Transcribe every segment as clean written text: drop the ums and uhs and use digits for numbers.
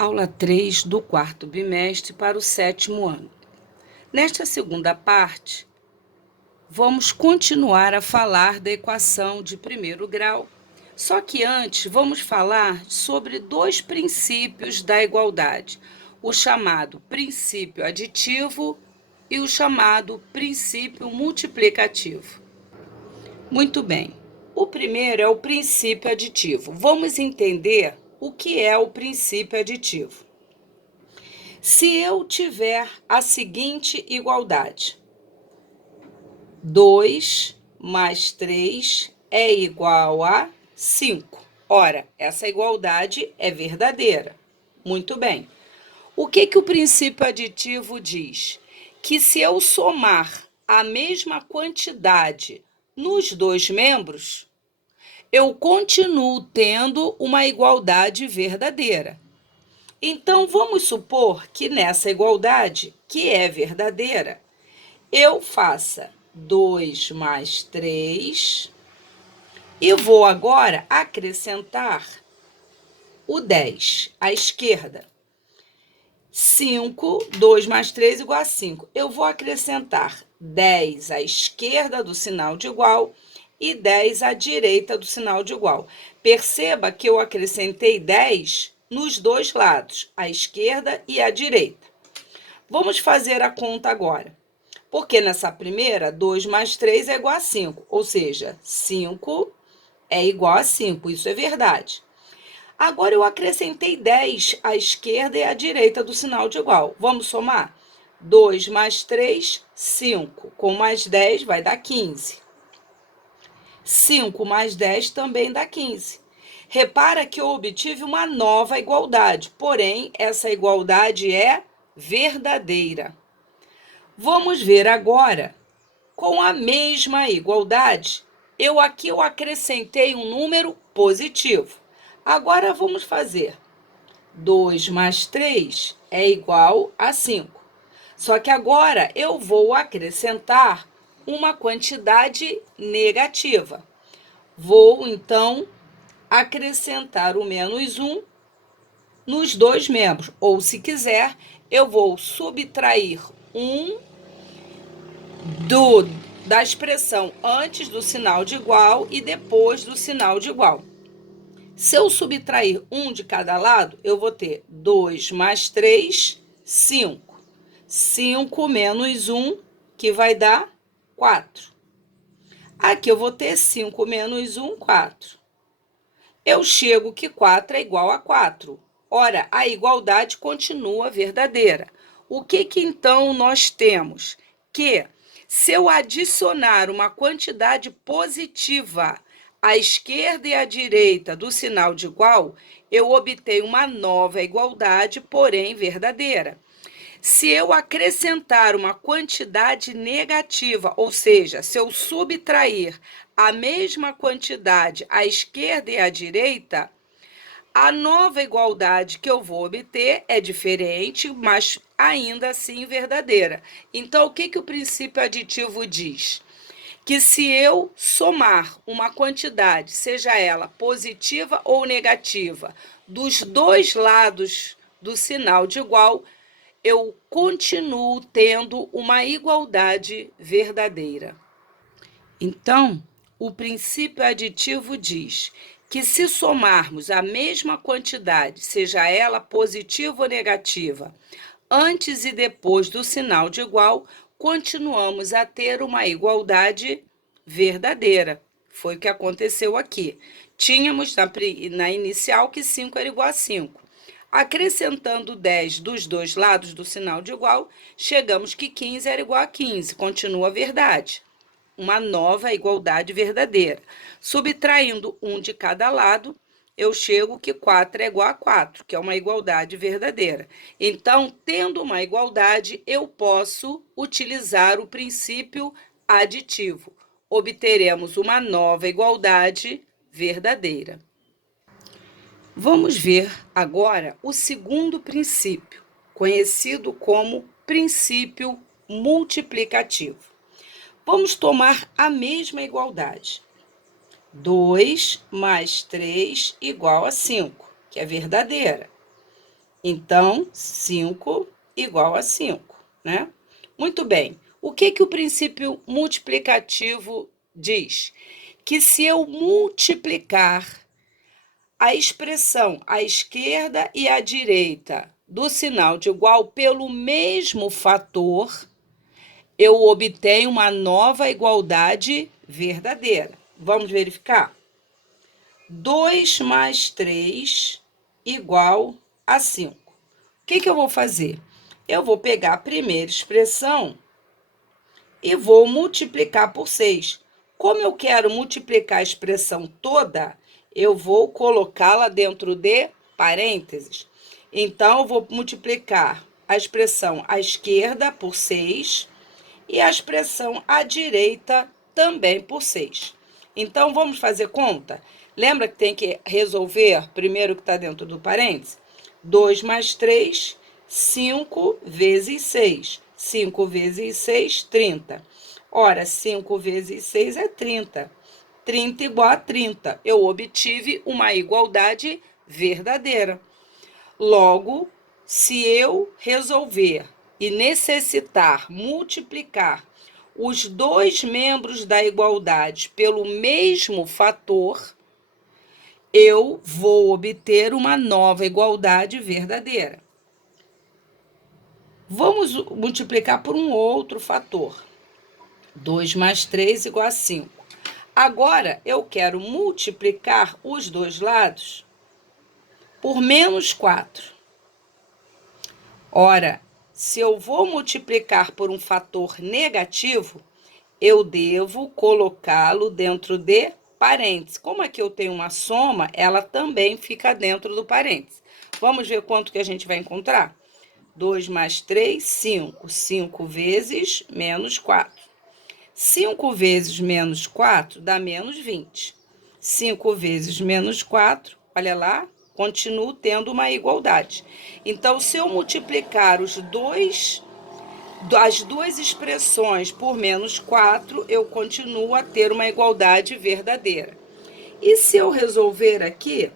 Aula 3 do quarto bimestre para o sétimo ano. Nesta segunda parte, vamos continuar a falar da equação de primeiro grau, só que antes vamos falar sobre dois princípios da igualdade, o chamado princípio aditivo e o chamado princípio multiplicativo. Muito bem, o primeiro é o princípio aditivo. Vamos entender o que é o princípio aditivo. Se eu tiver a seguinte igualdade: 2 mais 3 é igual a 5. Ora, essa igualdade é verdadeira. Muito bem. O que o princípio aditivo diz? Que se eu somar a mesma quantidade nos dois membros, eu continuo tendo uma igualdade verdadeira. Então, vamos supor que nessa igualdade, que é verdadeira, eu faça 2 mais 3 e vou agora acrescentar o 10 à esquerda. 5, 2 mais 3 igual a 5. Eu vou acrescentar 10 à esquerda do sinal de igual e 10 à direita do sinal de igual. Perceba que eu acrescentei 10 nos dois lados, à esquerda e à direita. Vamos fazer a conta agora. Porque nessa primeira, 2 mais 3 é igual a 5, ou seja, 5 é igual a 5, isso é verdade. Agora eu acrescentei 10 à esquerda e à direita do sinal de igual. Vamos somar? 2 mais 3, 5. Com mais 10 vai dar 15. 5 mais 10 também dá 15. Repara que eu obtive uma nova igualdade, porém, essa igualdade é verdadeira. Vamos ver agora, com a mesma igualdade, eu acrescentei um número positivo. Agora vamos fazer 2 mais 3 é igual a 5. Só que agora eu vou acrescentar uma quantidade negativa. Vou, então, acrescentar o menos 1 nos dois membros. Ou, se quiser, eu vou subtrair 1 da expressão antes do sinal de igual e depois do sinal de igual. Se eu subtrair 1 de cada lado, eu vou ter 2 mais 3, 5. 5 menos 1, que vai dar 4. Aqui eu vou ter 5 menos 1, 4. Eu chego que 4 é igual a 4. Ora, a igualdade continua verdadeira. O que então nós temos? Que se eu adicionar uma quantidade positiva à esquerda e à direita do sinal de igual, eu obtenho uma nova igualdade, porém verdadeira. Se eu acrescentar uma quantidade negativa, ou seja, se eu subtrair a mesma quantidade à esquerda e à direita, a nova igualdade que eu vou obter é diferente, mas ainda assim verdadeira. Então, o que o princípio aditivo diz? Que se eu somar uma quantidade, seja ela positiva ou negativa, dos dois lados do sinal de igual, eu continuo tendo uma igualdade verdadeira. Então, o princípio aditivo diz que se somarmos a mesma quantidade, seja ela positiva ou negativa, antes e depois do sinal de igual, continuamos a ter uma igualdade verdadeira. Foi o que aconteceu aqui. Tínhamos na inicial que 5 era igual a 5. Acrescentando 10 dos dois lados do sinal de igual, chegamos que 15 era igual a 15. Continua a verdade. Uma nova igualdade verdadeira. Subtraindo 1 de cada lado, eu chego que 4 é igual a 4, que é uma igualdade verdadeira. Então, tendo uma igualdade, eu posso utilizar o princípio aditivo. Obteremos uma nova igualdade verdadeira. Vamos ver agora o segundo princípio, conhecido como princípio multiplicativo. Vamos tomar a mesma igualdade. 2 mais 3 igual a 5, que é verdadeira. Então, 5 igual a 5, né? Muito bem. O que o princípio multiplicativo diz? Que se eu multiplicar a expressão à esquerda e à direita do sinal de igual pelo mesmo fator, eu obtenho uma nova igualdade verdadeira. Vamos verificar? 2 mais 3 igual a 5. O que eu vou fazer? Eu vou pegar a primeira expressão e vou multiplicar por 6. Como eu quero multiplicar a expressão toda, eu vou colocá-la dentro de parênteses. Então, eu vou multiplicar a expressão à esquerda por 6 e a expressão à direita também por 6. Então, vamos fazer conta? Lembra que tem que resolver primeiro o que está dentro do parênteses? 2 mais 3, 5 vezes 6. 5 vezes 6, 30. Ora, 5 vezes 6 é 30. 30 igual a 30. Eu obtive uma igualdade verdadeira. Logo, se eu resolver e necessitar multiplicar os dois membros da igualdade pelo mesmo fator, eu vou obter uma nova igualdade verdadeira. Vamos multiplicar por um outro fator. 2 mais 3 igual a 5. Agora, eu quero multiplicar os dois lados por menos 4. Ora, se eu vou multiplicar por um fator negativo, eu devo colocá-lo dentro de parênteses. Como aqui eu tenho uma soma, ela também fica dentro do parênteses. Vamos ver quanto que a gente vai encontrar? 2 mais 3, 5. 5 vezes menos 4. 5 vezes menos 4 dá menos 20. 5 vezes menos 4, olha lá, continuo tendo uma igualdade. Então, se eu multiplicar as duas expressões por menos 4, eu continuo a ter uma igualdade verdadeira. E se eu resolver aqui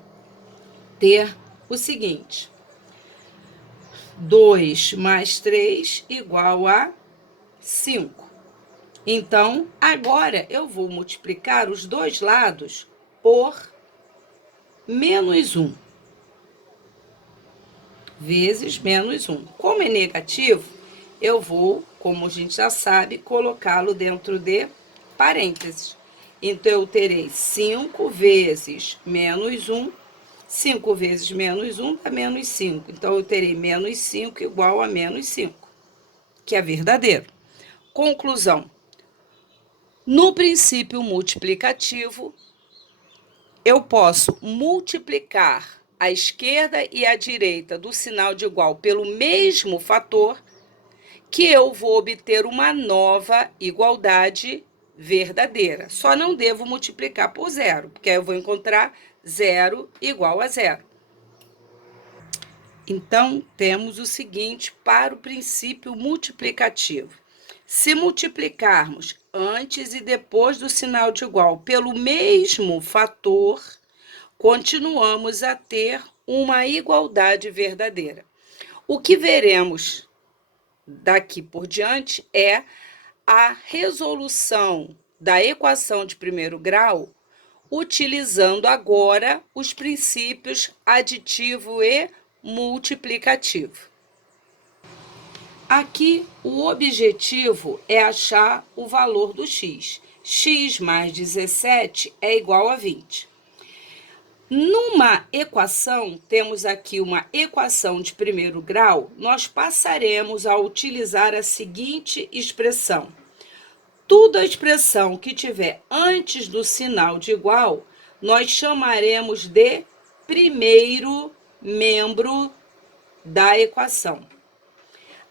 ter o seguinte: 2 mais 3 igual a 5. Então, agora eu vou multiplicar os dois lados por menos 1. Vezes menos 1. Como é negativo, eu vou, como a gente já sabe, colocá-lo dentro de parênteses. Então, eu terei 5 vezes menos 1. 5 vezes menos 1 dá menos 5. Então, eu terei menos 5 igual a menos 5, que é verdadeiro. Conclusão. No princípio multiplicativo, eu posso multiplicar a esquerda e a direita do sinal de igual pelo mesmo fator, que eu vou obter uma nova igualdade verdadeira. Só não devo multiplicar por zero, porque aí eu vou encontrar zero igual a zero. Então, temos o seguinte para o princípio multiplicativo. Se multiplicarmos antes e depois do sinal de igual pelo mesmo fator, continuamos a ter uma igualdade verdadeira. O que veremos daqui por diante é a resolução da equação de primeiro grau, utilizando agora os princípios aditivo e multiplicativo. Aqui, o objetivo é achar o valor do x. X mais 17 é igual a 20. Numa equação, temos aqui uma equação de primeiro grau, nós passaremos a utilizar a seguinte expressão. Toda a expressão que tiver antes do sinal de igual, nós chamaremos de primeiro membro da equação.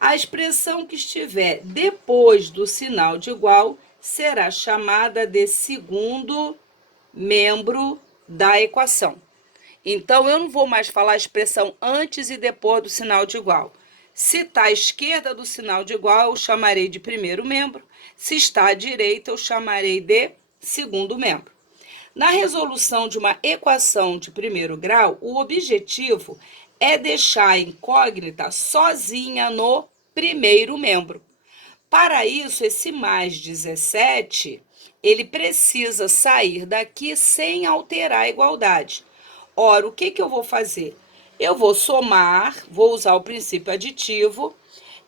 A expressão que estiver depois do sinal de igual será chamada de segundo membro da equação. Então, eu não vou mais falar a expressão antes e depois do sinal de igual. Se está à esquerda do sinal de igual, eu chamarei de primeiro membro. Se está à direita, eu chamarei de segundo membro. Na resolução de uma equação de primeiro grau, o objetivo é deixar a incógnita sozinha no primeiro membro. Para isso, esse mais 17, ele precisa sair daqui sem alterar a igualdade. Ora, o que eu vou fazer? Eu vou somar, vou usar o princípio aditivo,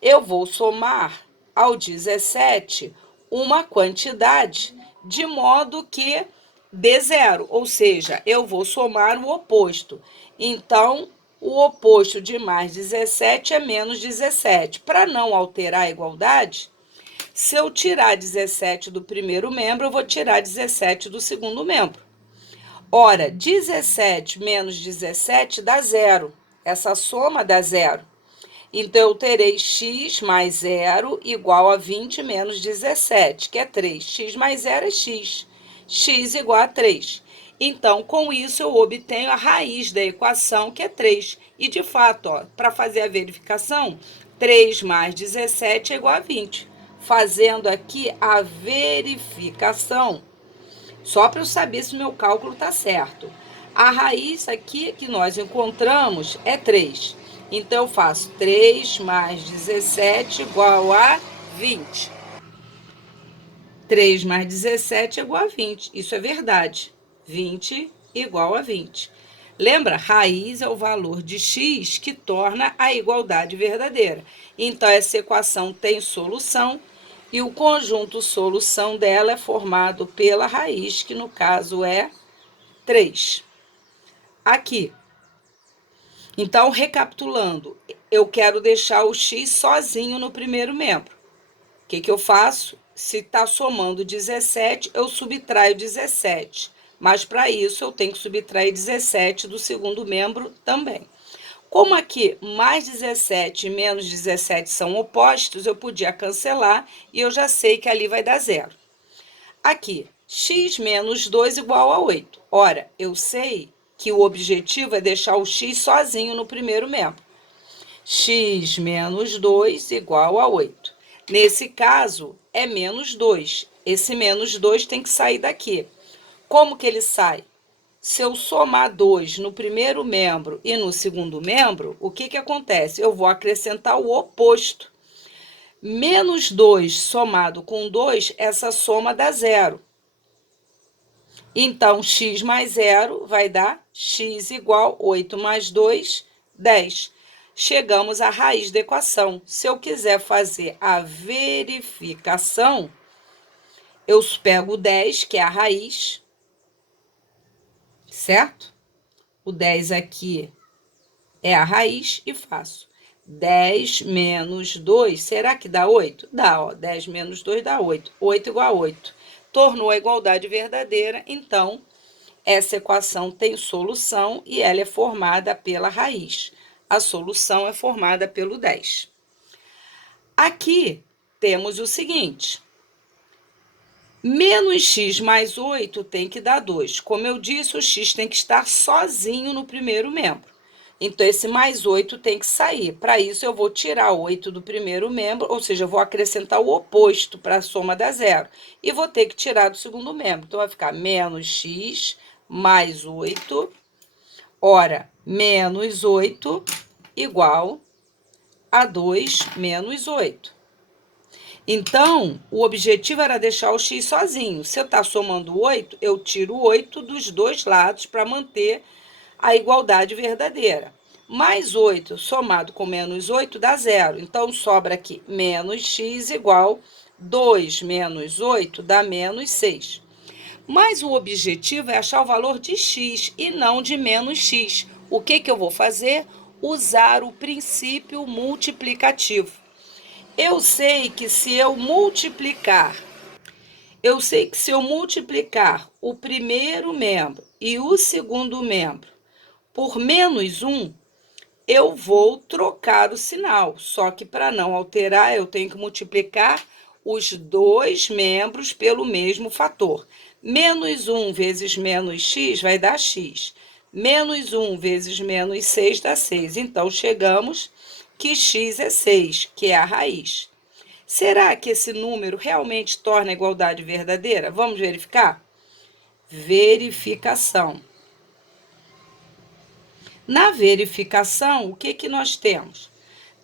eu vou somar ao 17 uma quantidade de modo que dê zero, ou seja, eu vou somar o oposto. Então, o oposto de mais 17 é menos 17. Para não alterar a igualdade, se eu tirar 17 do primeiro membro, eu vou tirar 17 do segundo membro. Ora, 17 menos 17 dá zero. Essa soma dá zero. Então, eu terei x mais zero igual a 20 menos 17, que é 3. X mais zero é x. X igual a 3. Então, com isso, eu obtenho a raiz da equação, que é 3. E, de fato, para fazer a verificação, 3 mais 17 é igual a 20. Fazendo aqui a verificação, só para eu saber se o meu cálculo está certo. A raiz aqui que nós encontramos é 3. Então, eu faço 3 mais 17 igual a 20. 3 mais 17 é igual a 20. Isso é verdade. 20 igual a 20. Lembra? Raiz é o valor de x que torna a igualdade verdadeira. Então, essa equação tem solução e o conjunto solução dela é formado pela raiz, que no caso é 3. Aqui. Então, recapitulando, eu quero deixar o x sozinho no primeiro membro. O que eu faço? Se está somando 17, eu subtraio 17. Mas, para isso, eu tenho que subtrair 17 do segundo membro também. Como aqui mais 17 e menos 17 são opostos, eu podia cancelar e eu já sei que ali vai dar zero. Aqui, x menos 2 igual a 8. Ora, eu sei que o objetivo é deixar o x sozinho no primeiro membro. X menos 2 igual a 8. Nesse caso, é menos 2. Esse menos 2 tem que sair daqui. Como que ele sai? Se eu somar 2 no primeiro membro e no segundo membro, o que acontece? Eu vou acrescentar o oposto. Menos 2 somado com 2, essa soma dá zero. Então, x mais zero vai dar x igual 8 mais 2, 10. Chegamos à raiz da equação. Se eu quiser fazer a verificação, eu pego o 10, que é a raiz, certo? O 10 aqui é a raiz e faço 10 menos 2. Será que dá 8? Dá, ó. 10 menos 2 dá 8. 8 igual a 8. Tornou a igualdade verdadeira, então essa equação tem solução e ela é formada pela raiz. A solução é formada pelo 10. Aqui temos o seguinte: menos x mais 8 tem que dar 2. Como eu disse, o x tem que estar sozinho no primeiro membro. Então, esse mais 8 tem que sair. Para isso, eu vou tirar 8 do primeiro membro, ou seja, eu vou acrescentar o oposto para a soma dar zero. E vou ter que tirar do segundo membro. Então, vai ficar menos x mais 8. Ora, menos 8 igual a 2 menos 8. Então, o objetivo era deixar o x sozinho. Se eu estou somando 8, eu tiro 8 dos dois lados para manter a igualdade verdadeira. Mais 8 somado com menos 8 dá zero. Então, sobra aqui menos x igual 2 menos 8 dá menos 6. Mas o objetivo é achar o valor de x e não de menos x. O que eu vou fazer? Usar o princípio multiplicativo. Eu sei que se eu multiplicar o primeiro membro e o segundo membro por menos 1, eu vou trocar o sinal. Só que para não alterar, eu tenho que multiplicar os dois membros pelo mesmo fator. Menos 1 vezes menos x vai dar x. Menos 1 vezes menos 6 dá 6. Então, chegamos que x é 6, que é a raiz. Será que esse número realmente torna a igualdade verdadeira? Vamos verificar? Verificação. Na verificação, o que que nós temos?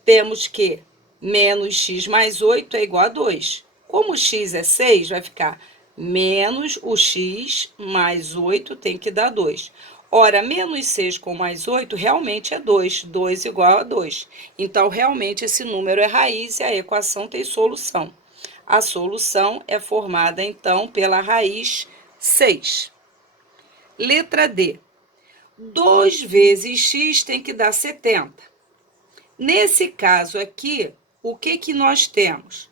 Temos que menos x mais 8 é igual a 2. Como x é 6, vai ficar menos o x mais 8 tem que dar 2. Ora, menos 6 com mais 8 realmente é 2. 2 igual a 2. Então, realmente, esse número é raiz e a equação tem solução. A solução é formada, então, pela raiz 6. Letra D. 2 vezes x tem que dar 70. Nesse caso aqui, o que que nós temos?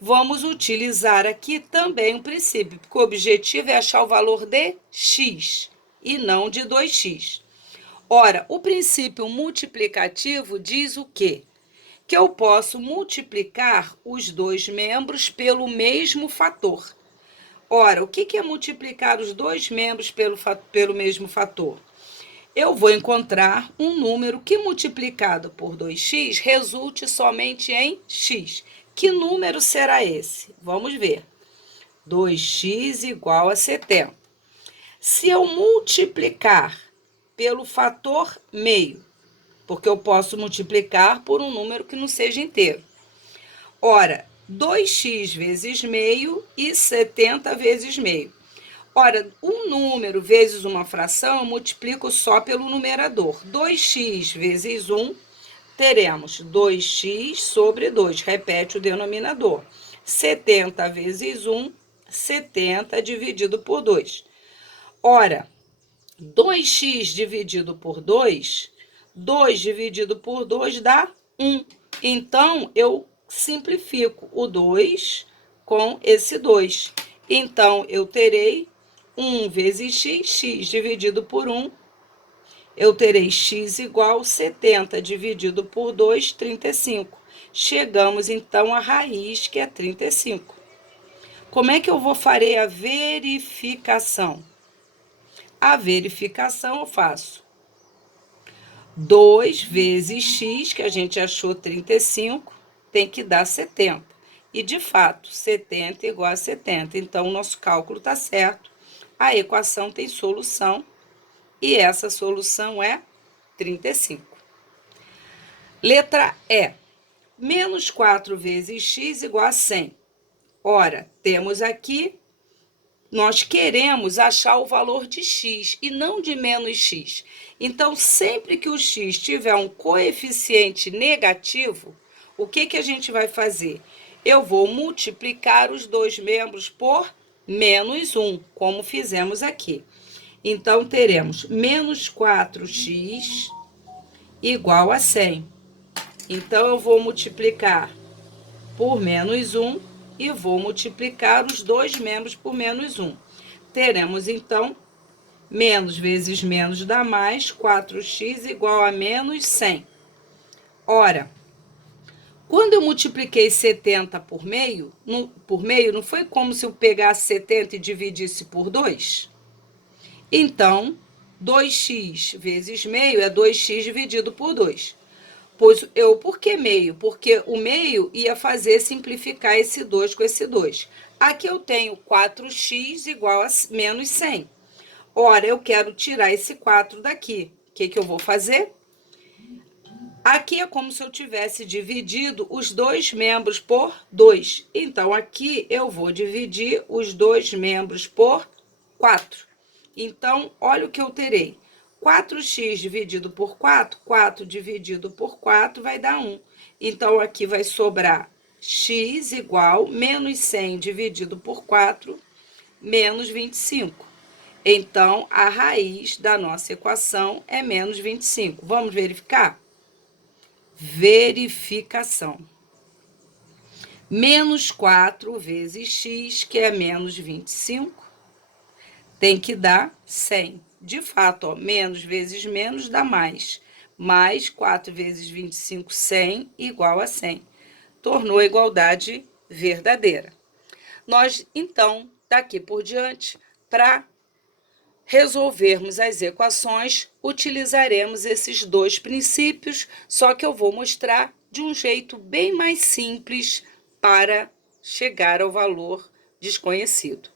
Vamos utilizar aqui também um princípio, porque o objetivo é achar o valor de x e não de 2x. Ora, o princípio multiplicativo diz o quê? Que eu posso multiplicar os dois membros pelo mesmo fator. Ora, o que é multiplicar os dois membros pelo mesmo fator? Eu vou encontrar um número que multiplicado por 2x resulte somente em x. Que número será esse? Vamos ver. 2x igual a 70. Se eu multiplicar pelo fator meio, porque eu posso multiplicar por um número que não seja inteiro. Ora, 2x vezes meio e 70 vezes meio. Ora, um número vezes uma fração, eu multiplico só pelo numerador. 2x vezes 1, teremos 2x sobre 2, repete o denominador. 70 vezes 1, 70 dividido por 2. Ora, 2x dividido por 2, 2 dividido por 2 dá 1. Então, eu simplifico o 2 com esse 2. Então, eu terei 1 vezes x, x dividido por 1, eu terei x igual a 70 dividido por 2, 35. Chegamos, então, à raiz, que é 35. Como é que eu farei a verificação? A verificação eu faço 2 vezes x, que a gente achou 35, tem que dar 70. E, de fato, 70 igual a 70. Então, o nosso cálculo está certo. A equação tem solução e essa solução é 35. Letra E. Menos 4 vezes x igual a 100. Ora, temos aqui, nós queremos achar o valor de x e não de menos x. Então, sempre que o x tiver um coeficiente negativo, o que que a gente vai fazer? Eu vou multiplicar os dois membros por menos 1, como fizemos aqui. Então, teremos menos 4x igual a 100. Então, eu vou multiplicar por menos 1 e vou multiplicar os dois membros por menos 1. Teremos, então, menos vezes menos dá mais, 4x igual a menos 100. Ora, quando eu multipliquei 70 por meio, não foi como se eu pegasse 70 e dividisse por 2? Então, 2x vezes meio é 2x dividido por 2. Por que meio? Porque o meio ia fazer simplificar esse 2 com esse 2. Aqui eu tenho 4x igual a menos 100. Ora, eu quero tirar esse 4 daqui. O que eu vou fazer? Aqui é como se eu tivesse dividido os dois membros por 2. Então, aqui eu vou dividir os dois membros por 4. Então, olha o que eu terei. 4x dividido por 4, 4 dividido por 4 vai dar 1. Então, aqui vai sobrar x igual menos 100 dividido por 4, menos 25. Então, a raiz da nossa equação é menos 25. Vamos verificar? Verificação. Menos 4 vezes x, que é menos 25, tem que dar 100. De fato, ó, menos vezes menos dá mais. Mais 4 vezes 25, 100, igual a 100. Tornou a igualdade verdadeira. Nós, então, daqui por diante, para resolvermos as equações, utilizaremos esses dois princípios, só que eu vou mostrar de um jeito bem mais simples para chegar ao valor desconhecido.